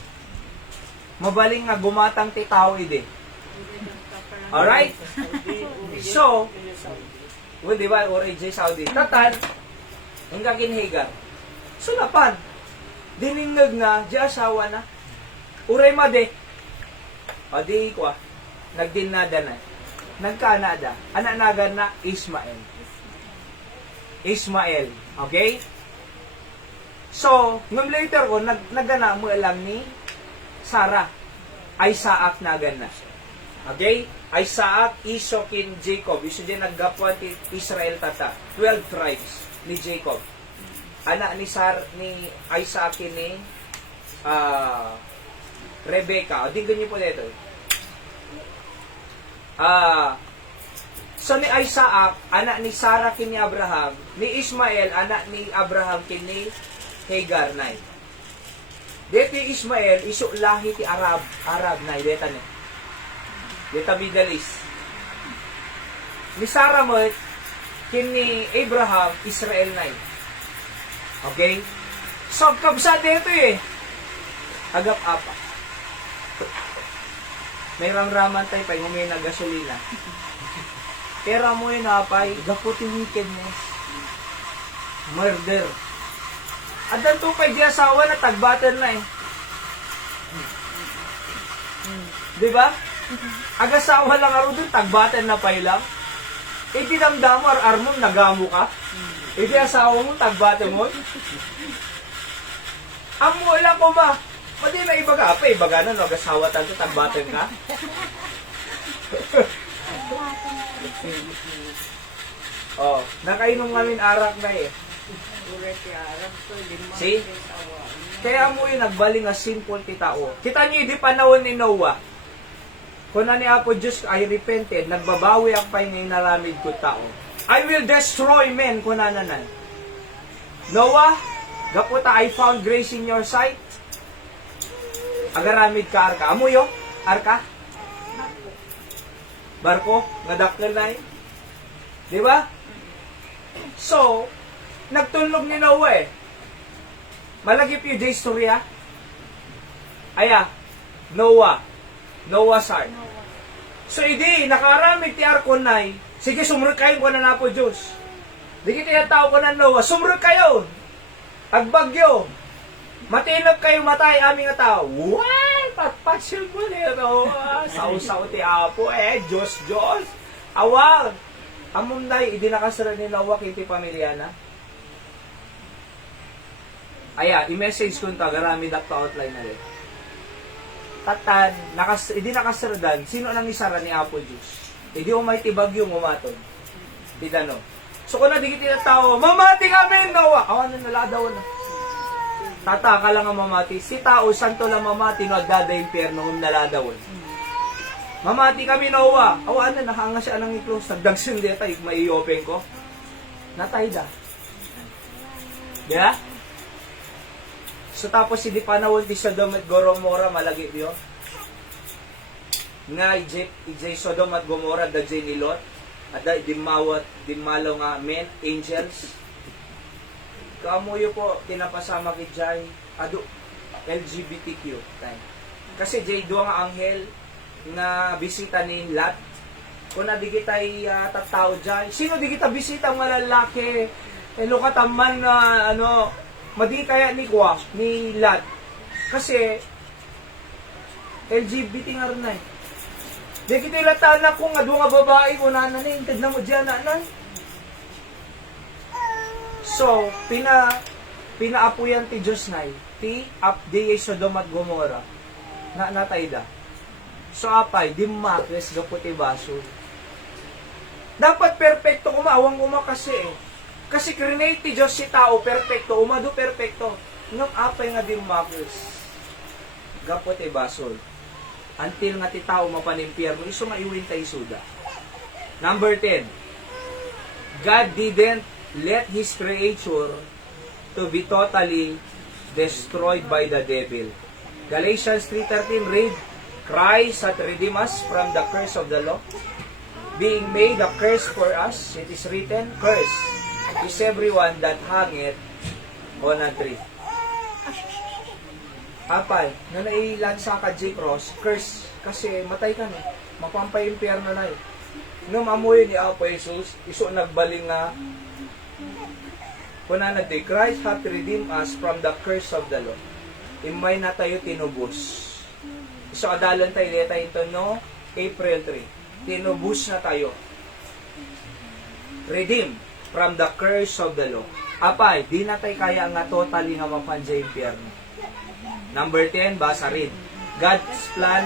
Mabaling nga gumatang ti tao idi. Alright? So, well, di ba, or AJ Saudi, tatan, hingga kinhigar. Sulapan, diningag na, di asawa na, uray made, o di ko nagdinada na, nagkanada, anak-nagan na Ismael. Ismael, okay? So, nung later ko, nagana mo alam ni Sarah, Isaac nagan na. Okay? Isaac, Isokin, Jacob. Iso din naggapuan ti Israel tata. 12 tribes ni Jacob. Anak ni Isaac ni Rebecca. O, di ganyan po dito. So ni Isaac, anak ni Sarah kini Abraham. Ni Ismael, anak ni Abraham kini Hagar na. Dito Ismael, iso lahi ti Arab na. Dito ni. Dito Middle East. Ni Sarah mo, kini Abraham, Israel na. Okay? So, kabsa dito Agap apa. May ramraman tayo pa, ngumay na gasolina. Pero mo apay, gaputi wickedness. Murder. At danto kay di asawa na tagbatan na Di ba? Agasawa lang aro dun, tagbatan na pa lang. Dinamdam mo, armon, nagamo ka. Di asawa mo, tagbatan mo. Amo lang ko ba? Pwede na ibaga pa, ibaga na, no? Agasawa tanto, tagbatan ka. Oh, nakainom namin arak na See? Kaya mo nagbaling nga simple ti tao. Kita niyo, di panahon ni Noah. Kung ni Apo Diyos, I repented, nagbabawi ang pay ngayon nalamid ko tao. I will destroy men, kung nananan. Noah, gaputa, I found grace in your sight. Agaramid ka arka. Amuyo, Arka? Barko? Nga dakkel na eh. Di ba? So, nagtulog ni Noah eh. Malagip yung J storya. Aya, Noah. Noah's Ark. So, hindi, nakarami ti Arkon na eh. Sige, sumurot kayo ko na na po, Diyos. Di kita tao ko na Noah. Sumurot kayo. Agbagyo. Matilog kayo matay aming tao. Why? Patpatsil mo niya, Noah. Sausaw ti Apo eh. Diyos. Awag. Among day, hindi nakasara ni Noah kinti pamilya na. Aya, i-message ko ito, garami dakta outline na rin. Tatan, hindi nakasaradan, sino nang isara ni Apo Diyos? Hindi umay tibag yung umatod. Tidano. So kung nadigit na tao, mamati kami, Noah! Awan na naladaw na. Tataka lang ang mamati. Si tao, santo lang mamati, no, agdada impyerno, naladaw. Mamati kami, Noah! Awan na, nakanga siya nang i-close. Nagdagsin din tayo, mai-open ko. Natay da. Yeah? So tapos hindi pa nawal di Sodom at Gomorrah malagip yun. Nga ijay Sodom at Gomorrah da jay ni Lot. At da dimalaw nga men, angels. Kamuyo po tinapasama kay jay adu LGBTQ time. Kasi jay duwa nga anghel na bisita ni Lot. Kung di kita tattao jay, sino di kita bisita mga lalaki? Lukataman na madi kaya ni Lot. Kasi, LGBT nga rin na eh. Di kita ilata na kung nga doon nga babae ko na hintad na mo dyan na. So, pinaapuyan ti Diyos na ti update Sodom at Gomorrah na natay da. So, apay, dimakres gaputi baso. Dapat perfecto kumawang kasi eh. Kasi create ti Diyos si tao, perfecto, umado perfecto. Ngam apay nga din makos. Gapot e basol. Until nga ti tao mapanimpyerno, iso nga iwintay suda. Number 10. God didn't let His creature to be totally destroyed by the devil. Galatians 3:13 read, Christ hath redeemed us from the curse of the law, being made a curse for us. It is written, curse is everyone that hangeth on a tree. Apay, na nailansa ka J-Cross, curse, kasi matay ka na. Mapampay-impyerno na eh. Nung amoy ni Apo Jesus, iso nagbaling nga, kuna na di, Christ hath redeemed us from the curse of the law. Imay na tayo tinubos. Iso adalan tayo, ito no, April 3. Tinubos na tayo. Redeemed from the curse of the law. Apay, di na tayo kaya nga totally nga mapanjay impyerno. Number 10, basa rin. God's plan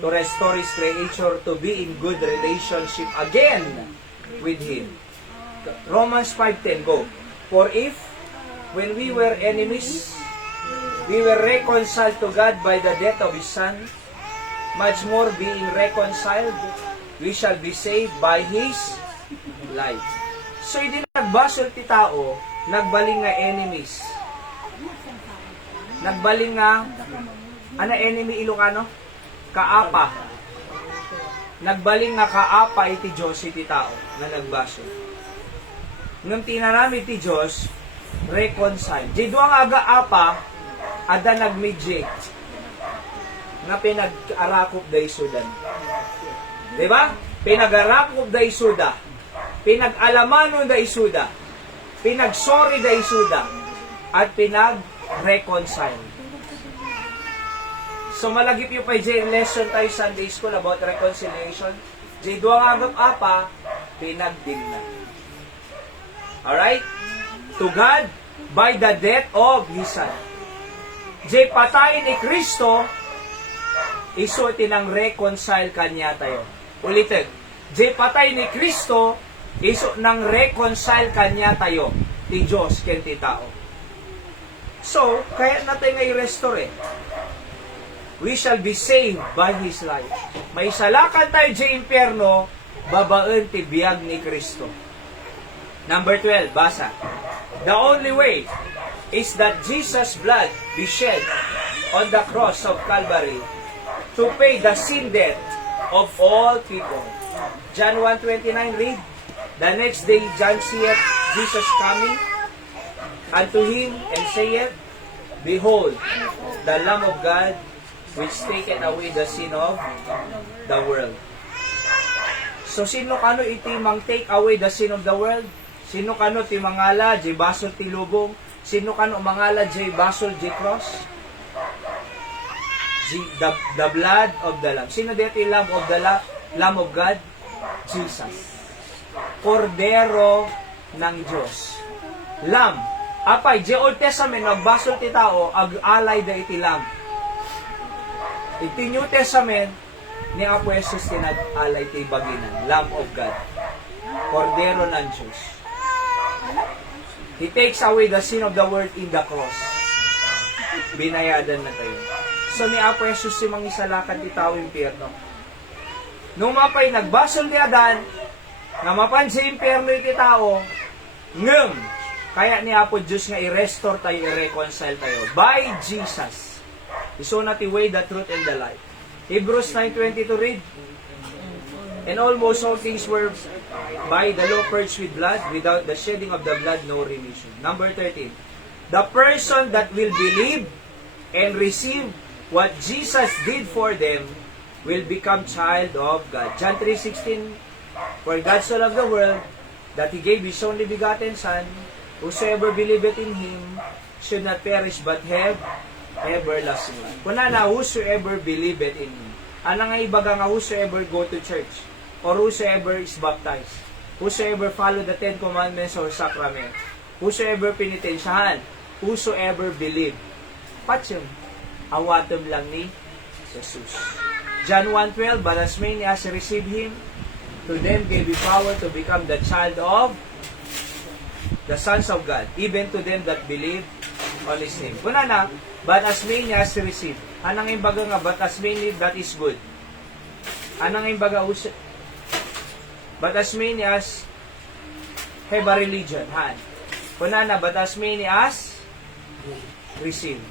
to restore His creature to be in good relationship again with Him. Romans 5:10, go. For if, when we were enemies, we were reconciled to God by the death of His Son, much more being reconciled, we shall be saved by His life. So, hindi nagbasol ti tao, nagbaling nga enemies. Nagbaling nga, enemy Ilocano? Kaapa. Nagbaling nga kaapa iti Diyos iti tao, na nagbasol. Nung tinarami ti Diyos, reconcile. Di doang aga apa, ada nagmidjik, nga pinag-arakop da isudan. Diba? Pinag-arakop da isuda. Pinag-alamano da isuda, pinag-sorry da isuda, at pinag-reconcile. So malagip yung pa lesson tayo Sunday School about reconciliation. J duwang agap apa, pinagdingnan. Alright? To God, by the death of His Son. J patay ni Kristo, iso tinang reconcile kanya tayo. Ulitin. J patay ni Kristo, iso nang reconcile kanya tayo ti Diyos ken ti tao. So, kaya natin nga i-restore eh. We shall be saved by His life. May salakan tayo sa impyerno, babaen ti biyag ni Kristo. Number 12, basa. The only way is that Jesus' blood be shed on the cross of Calvary to to pay the sin debt of all people. John 1:29 read, the next day John seeth Jesus coming unto him and saith, behold, the Lamb of God which taketh away the sin of the world. So sino kano iti mang take away the sin of the world? Sino kano ti mangala jay basol ti lubong? Sino kano mangala jay basol jay cross? The blood of the Lamb. Sino dito yung Lamb of God? Jesus. Kordero ng Diyos. Lamb. Apay, di Old Testament, nagbasol ti tao, ag-alay da iti Lamb. Iti New Testament, ni Apo Jesus tinag-alay ti baginan. Lamb of God. Kordero ng Diyos. He takes away the sin of the world in the cross. Binayadan na tayo. So ni Apo Jesus si mangisalakan ti tao impyerno. Nung mapay nagbasol ni Adan, nga mapan si impyerno iti tao, ngem, kaya ni Apo Diyos nga i-restore tayo, i-reconcile tayo. By Jesus. Iso na ti way, the truth, and the life. Hebrews 9:22 read, and almost all things were by the law purged with blood, without the shedding of the blood, no remission. Number 13. The person that will believe and receive what Jesus did for them will become child of God. John 3:16, for God so loved the world that He gave His only begotten Son, whosoever believeth in Him should not perish but have everlasting life. Kuna na, whosoever believeth in Him. Ano nga ibaga nga whosoever go to church, or whosoever is baptized, whosoever follow the 10 commandments or sacrament, whosoever penitensyahan, whosoever believe. Patsyon, awatom lang ni Jesus. John 1:12, but as many as receive Him, to them gave He power to become the child of the sons of God, even to them that believe on His name. Kuna na, but as many as receive. Anang imbaga nga, but as many, that is good. Anang imbaga, but as many as have a religion. Han. Kuna na, but as many as receive.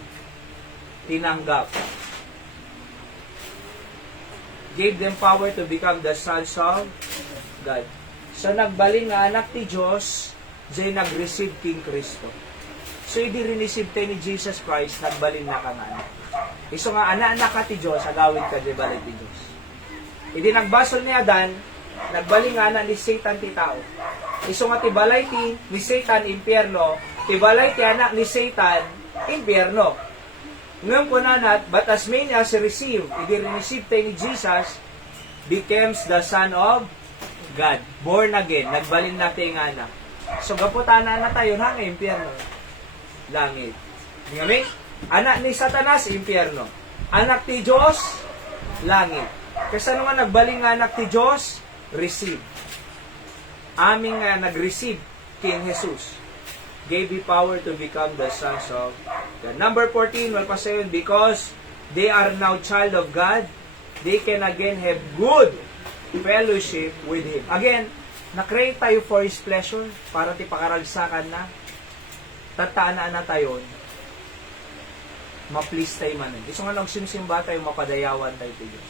Tinanggap. Gave them power to become the sons of God. So nagbaling nga anak ti Diyos, jay nag-receive King Kristo. So hindi rin-receive tayo ni Jesus Christ, nagbaling na ka nga anak. Iso nga anak ka ti Diyos, agawid ka di balik ti Diyos. Hindi nagbasol ni Adan, nagbaling nga anak ni Satan ti tao. Iso nga ti balay ti ni Satan, impyerno, ti balay ti anak ni Satan, impyerno. Ngayon po nanat, but as many as receive, hindi rin-receive tayo ni Jesus, becomes the Son of God. Born again, nagbalin na tayo nga anak. So, gaputana na tayo, hanga impyerno. Langit. Ngayon, anak ni Satanas, impyerno. Anak ti Diyos, langit. Kasi ano nga nagbaling nga anak ti Diyos, receive. Aming nga nag-receive King Jesus. Gave you power to become the sons of God. Number 14, well pa sayon, because they are now child of God, they can again have good fellowship with Him. Again, na-create tayo for His pleasure, para ti pakaragsakan na, tataan na tayo, ma-please tayo man. Iso nga nagsimsimba tayo, mapadayawan tayo ti Diyos.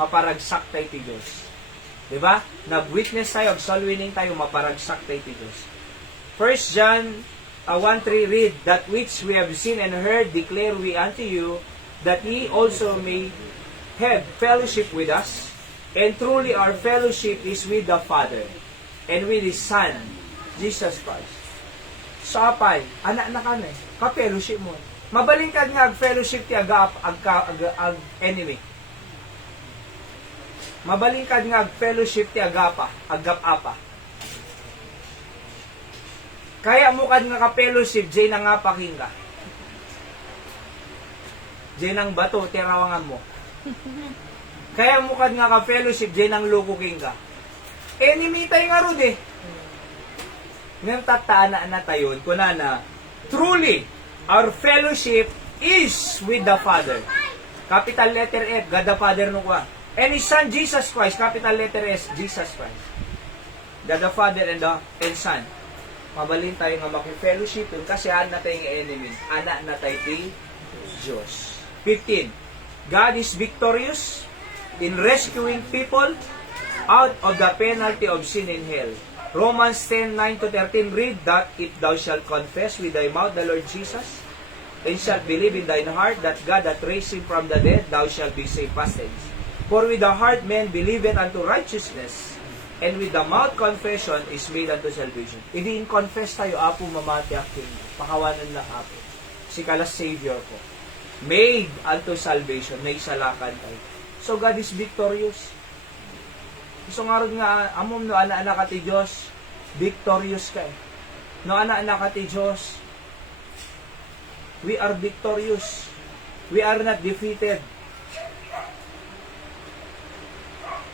Maparagsak tayo ti Diyos. Diba? Nag-witness tayo, soul winning tayo, maparagsak tayo ti Diyos. 1 John 1:3 read, that which we have seen and heard declare we unto you, that ye also may have fellowship with us, and truly our fellowship is with the Father, and with His Son, Jesus Christ. So apay, anak na ka na eh, ka-fellowship mo. Mabaling ka nga ag-fellowship ti ag enemy. Mabaling ka nga ag-fellowship ti agap-apa. Kaya mo kad nga ka-fellowship, jay na nga pakingga. Jay nang bato, tirawangan mo. Kaya mo kad nga ka-fellowship, jay nang lukuking ka. Enemy tayo nga rod eh. Ngayon tataan na tayo, kuna na, truly, our fellowship is with the Father. Capital letter F, God the Father no kwa. And His Son, Jesus Christ, capital letter S, Jesus Christ. God the Father and Son. Mabalin tayo nga maki-fellowship yun kasi anak na tayong enemy. Anak na tayo ti Diyos. 15. God is victorious in rescuing people out of the penalty of sin in hell. Romans 10:9-13 read that if thou shalt confess with thy mouth the Lord Jesus, and shalt believe in thine heart that God hath raised him from the dead, thou shalt be saved. Past tense. For with the heart man believeth unto righteousness, and with the mouth confession is made unto salvation. Hindi in confess tayo, Apo mamati aking, pakawanan lang Apo. Si kalas Savior ko. Made unto salvation, may salakan tayo. So God is victorious. So nga rin nga, amom no ana-ana ka ti Diyos, victorious ka eh. No ana-ana ka ti Diyos, we are victorious. We are not defeated.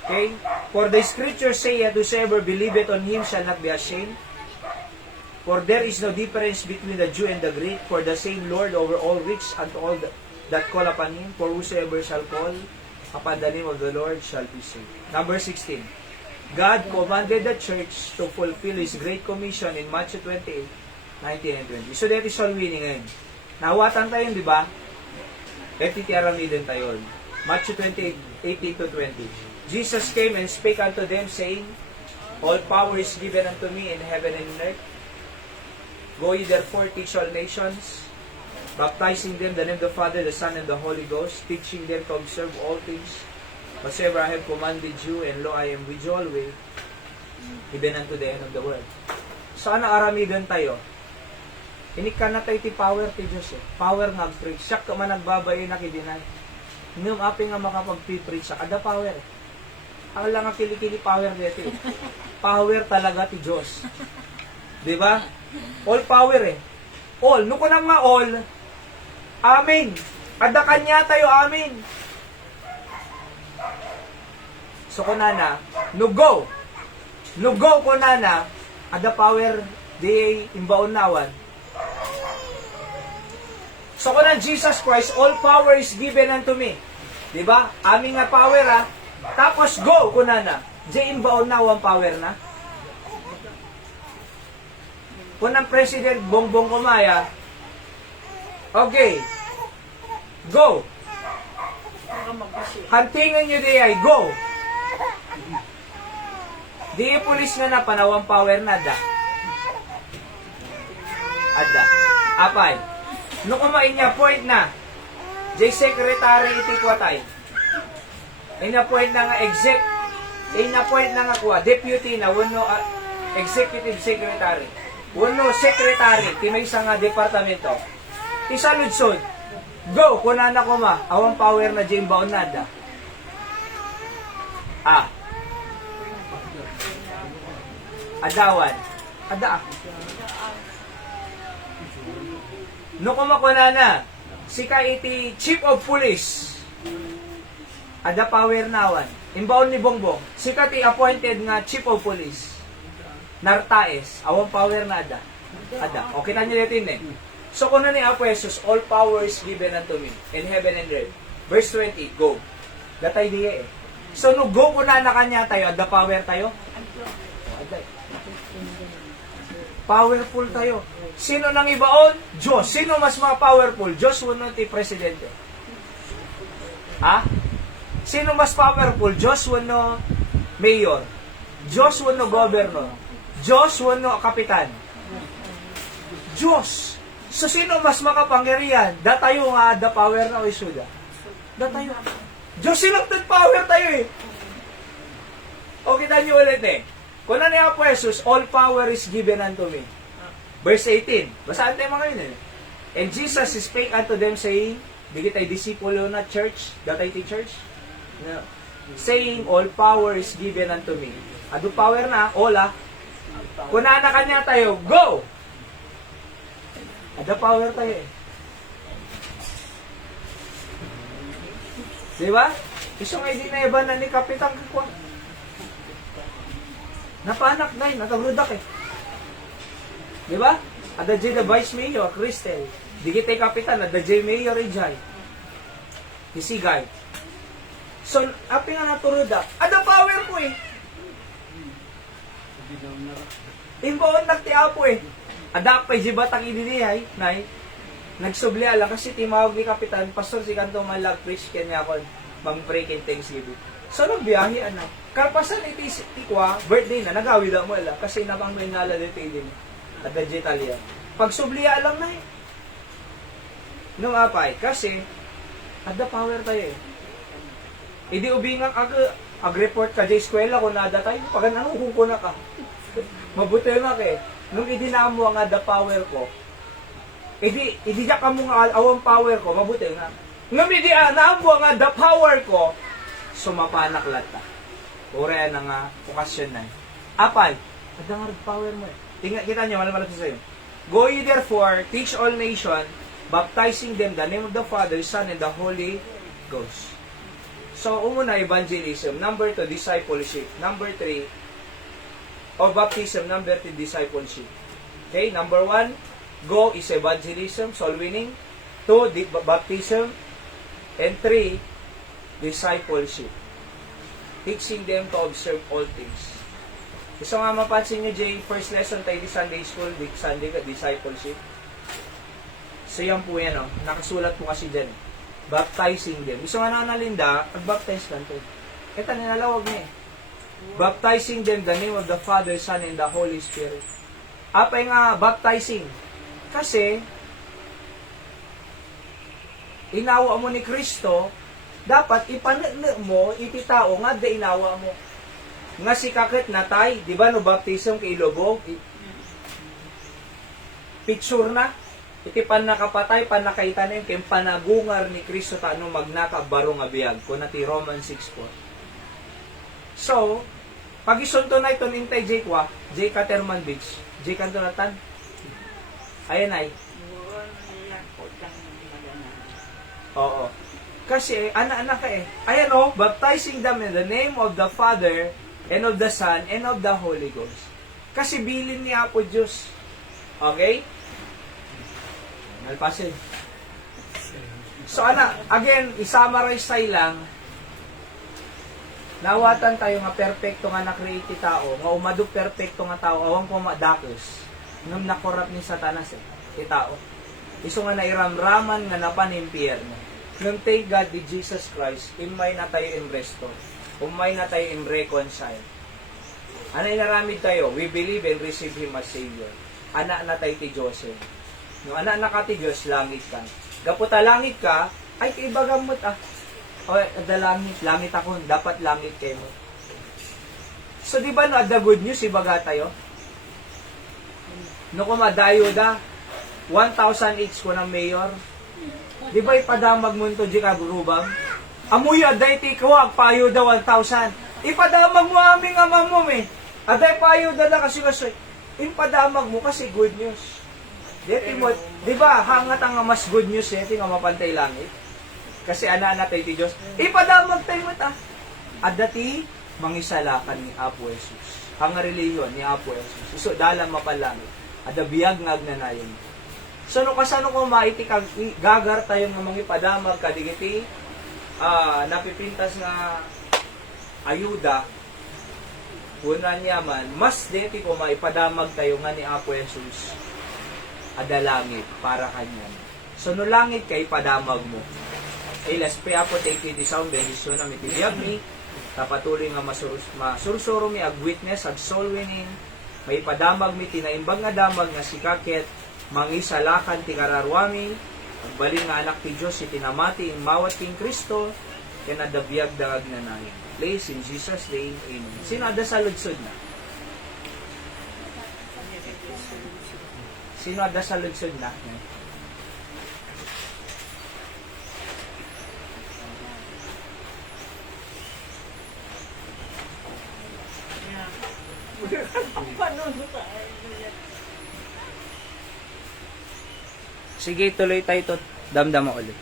Okay? For the scripture saith, whosoever believeth on him shall not be ashamed. For there is no difference between the Jew and the Greek, for the same Lord over all rich unto all that call upon him. For whosoever shall call upon the name of the Lord shall be saved. Number 16. God commanded the church to fulfill His Great Commission in Matthew 28:19 and 20. So that is all winning ngayon. Nawatan tayo, di ba? FTTRM din tayo. Matthew 28:18-20. Jesus came and spake unto them, saying, all power is given unto me in heaven and in earth. Go ye therefore, teach all nations, baptizing them in the name of the Father, the Son, and the Holy Ghost, teaching them to observe all things whatsoever I have commanded you, and lo, I am with you always, even unto the end of the world. Sana aramidan tayo. Inika na tayo ti power ti Diyos eh. Power nag-preach. Siya ka man nagbabayo na kidinay. Nung api nga makapag-preach siya, kada power eh. Ang lang ang kilikili power dito eh. Power talaga ti Diyos. Diba? All power eh. All. Nuko nang nga all. Amen. Kada kanya tayo amen. So kunana, nugo. Nugo kunana, ada power di imbaon nawan. So kunan Jesus Christ, all power is given unto me. Diba? Aming nga power ha. Tapos go kunana. Di imbaon nawan power na. Kunang President Bongbong Kumaya, okay, go. Hantingan nyo di ay, go. Di pulis nga na panawang power na da. Ada. Apay. No kumain niya point na. Jay secretary iti kwatay. Ina point na nga exec. Ina point na nga kuha. Deputy na wano executive secretary. Wano secretary. Tinay sa nga departamento. Isaludsod. Go. Kunana ko ma. Awang power na Jay baon na da. Ah. Adawan. Ada. No kumakuna na. Sika iti Chief of Police. Ada power nawan. Imbaon ni Bongbong. Sika ti appointed nga Chief of Police. Nartaes. Awang power na ada. Ada. O kita nyo natin eh. So kung ni Apo Jesus, all power is given unto me in heaven and earth. Verse 20, go. Gatay diya eh. So no go kuna na kanya tayo. Ada power tayo. Ada. Powerful tayo. Sino nang ibaon? Diyos. Sino mas mga powerful? Diyos wano ti presidente. Ha? Sino mas powerful? Diyos wano mayor. Diyos wano governor. Diyos wano kapitan. Diyos. So sino mas makapangyarihan? Da tayo nga the power na o isuda. Da tayo. Diyos silang power tayo eh. O kita nyo ulit eh. Kung ano nga po Jesus, all power is given unto me. Verse 18. Basahan tayo mga yun eh. And Jesus spake unto them saying, di kita'y disipulo na church, datay ti church? No. Saying, all power is given unto me. Ado power na, all ah. Kung na kanya tayo, go! Ada power tayo eh. Diba? Isang ay di na iba na ni Kapitang Kikwa. Napanak na yun, nagagrudak eh. Diba? Ada J the Vice Mayor, Cristel. Di kita'y Kapitan, ada J Mayor Ejay. Isigay. So, api nga naturuda. Ada power po eh. Imbaon nagtiapo eh. Ada pa jibatang idinihay, nay. Nagsubli ala kasi timawag ni Kapitan, Pastor si kanto malag preach kanya ako, mag-pray kin Thanksgiving. So nagbiyahe ana. Karpasan iti tikwa, birthday na, nagawid mo ala, kasi nakang may nala dito din. At digital yan. Pag subliya lang na eh. Nung apay, kasi, ada power tayo eh. Hindi ubingang ag-report ka dyan eskwela kung nada tayo, pag nanguhong ko na ka. Mabuti na ka eh. Nung idinamo ang ada power ko, idi diya ka mo nga awang power ko, mabuti na. Nung naamo ang ada power ko, sumapanak lata. Ura na nga, okasyon na eh. Apay, ada nga power mo eh. Kita nyo, malamalap sa sa'yo. Go ye therefore, teach all nations, baptizing them in the name of the Father, Son, and the Holy Ghost. So, umuna, evangelism. Number 2, discipleship. Number 3, or baptism. Number 3, discipleship. Okay, number 1, go is evangelism, soul winning. 2, baptism. And 3, discipleship. Teaching them to observe all things. Gusto nga mapansin nyo, Jay, first lesson tayo di Sunday School, di Sunday discipleship. So yan po yan, nakasulat po kasi dyan. Baptizing them. Gusto nga na Linda, pag-baptize ka ito. Ito, ninalawag niya eh. Baptizing them in the name of the Father, Son, and the Holy Spirit. Apay nga, baptizing. Kasi, inawa mo ni Kristo, dapat ipanagna mo, ititao nga, da inawa mo. Nga si kakit natay, di ba no baptism kay Lobo? Picture na. Iti pan nakapatay, pan nakaita na yun, kaya panagungar ni Kristo taano magnakabaro nga biyag. Kung nati Roman 6:4. So, pag isunto na ito nintay J. Kwa, J. Caterman Beach, J. Cantonatan. Ayan ay. Oo. Kasi, anak-anak ka eh. Ayan o, baptizing them in the name of the Father, and of the Son, and of the Holy Ghost. Kasi bilin niya po Diyos. Okay? Malpasin. So, again, i-summarize tayo lang. Nawatan tayo nga perfecto nga na-create ti tao, nga umado perfecto nga tao, awang po madakos, nung nakorap ni Satanas eh, ti tao. Iso nga nairamraman nga napanimpierno. Nung thank God di Jesus Christ, imay na tayo in resto. Umay na tayo in reconcile. Ano inaramid tayo? We believe and receive Him as Savior. Anak na tayo ti Joseph. No, anak na ka ti Diyos, langit ka. Gaputa langit ka, ay kaibagang mo't o, ada langit ako, dapat langit kayo mo. So, di ba no, ada good news, ibaga tayo? No, kumadayo da, 1,000 each ko ng mayor. Di ba ipadamag mo ito, di kagurubang? Amuy, aday ti kawag, payo da 1,000. Ipadamag mo aming amang mo, eh. Aday payo da kasi ipadamag mo kasi good news. Di ba, hangat ang mas good news, eh, nga mapantay langit. Kasi ana-ana tayo ti Diyos. Ipadamag tayo mo ta. At dati, mangisalakan ni Apo Jesus. Ang reliyon ni Apo Jesus. So, dalang mapalangit. At biyag nga agnanayon. So, no kasano ko maiti gagar tayo nga mangipadamag kadigiti napipintas nga ayuda una niya man, mas deti ko maipadamag tayo nga ni Apo Jesus ada langit para kanya. So, no langit kay padamag mo. Let's pray po take the sound benediction na mitibiyag mi tapatuloy nga masursuro mi ag witness ag soul winning may padamag mi tinaimbag nga damag nga si kaket mangisalakan ti kararwami ag balin nga anak ti Diyos itinamati in mawat king Kristo ken adabiyag dagag nanay. Please in Jesus name, amen. Sino ada sa ludsod na? Sino ada sa ludsod na? Sige, tuloy tayo to. Damdama ulit.